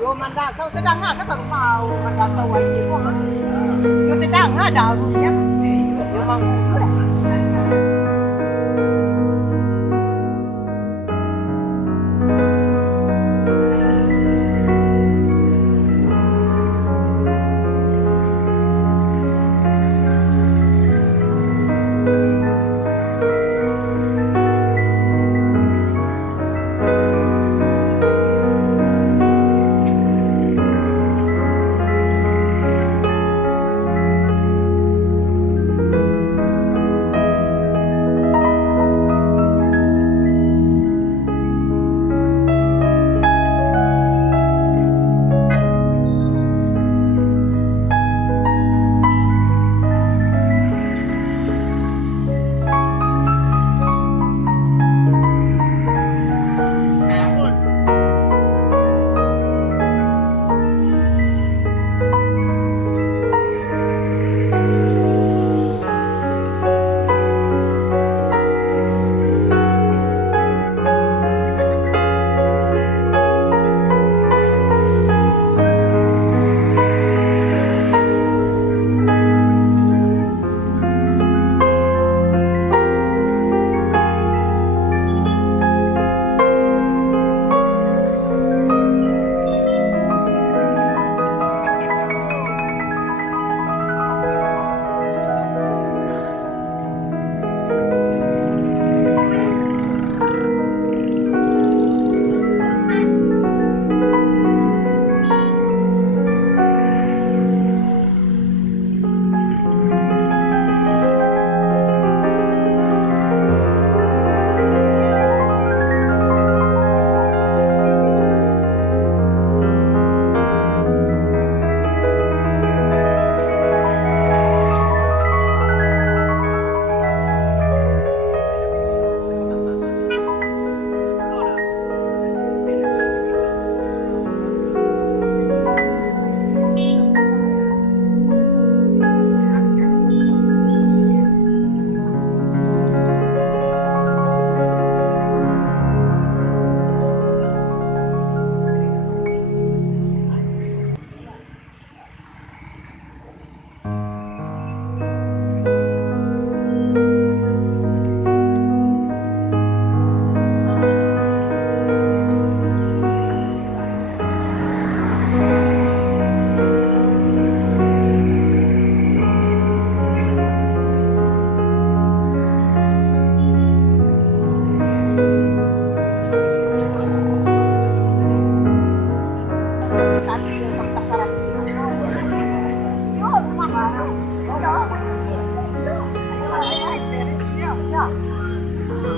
Yo manda sau sedang ngah kata mau manda sau ai ko. Yo sedang ngah dah ya. Yo mang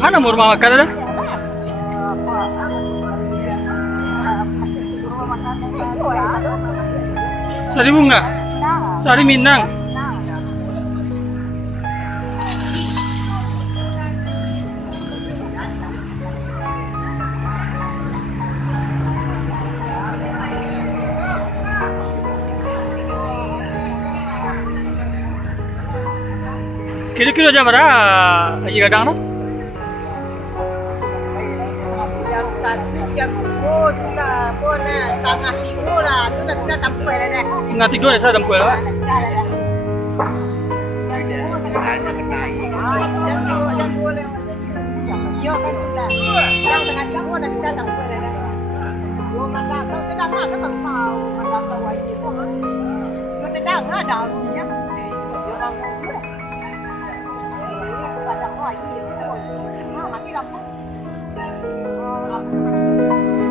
Mana mau rumah makan ada? Sari bunga, sari minang. Kira-kira jam berapa? Iya kadang no? jam 10 tu dah pun setengah 3 lah tu dah bisa sampai dah dah. Setengah 3 dah saya sampai lah. Dah bisa dah dah. Jam 2 lewat. Yo kan sudah. Jam setengah 3 dah bisa sampai dah dah. Yo manda sau sedang ngah kata mau manda sau ai ko. Yo sedang ngah dah ya. Yo mang kadang ai ko. Mati lampu. Oh, lampu.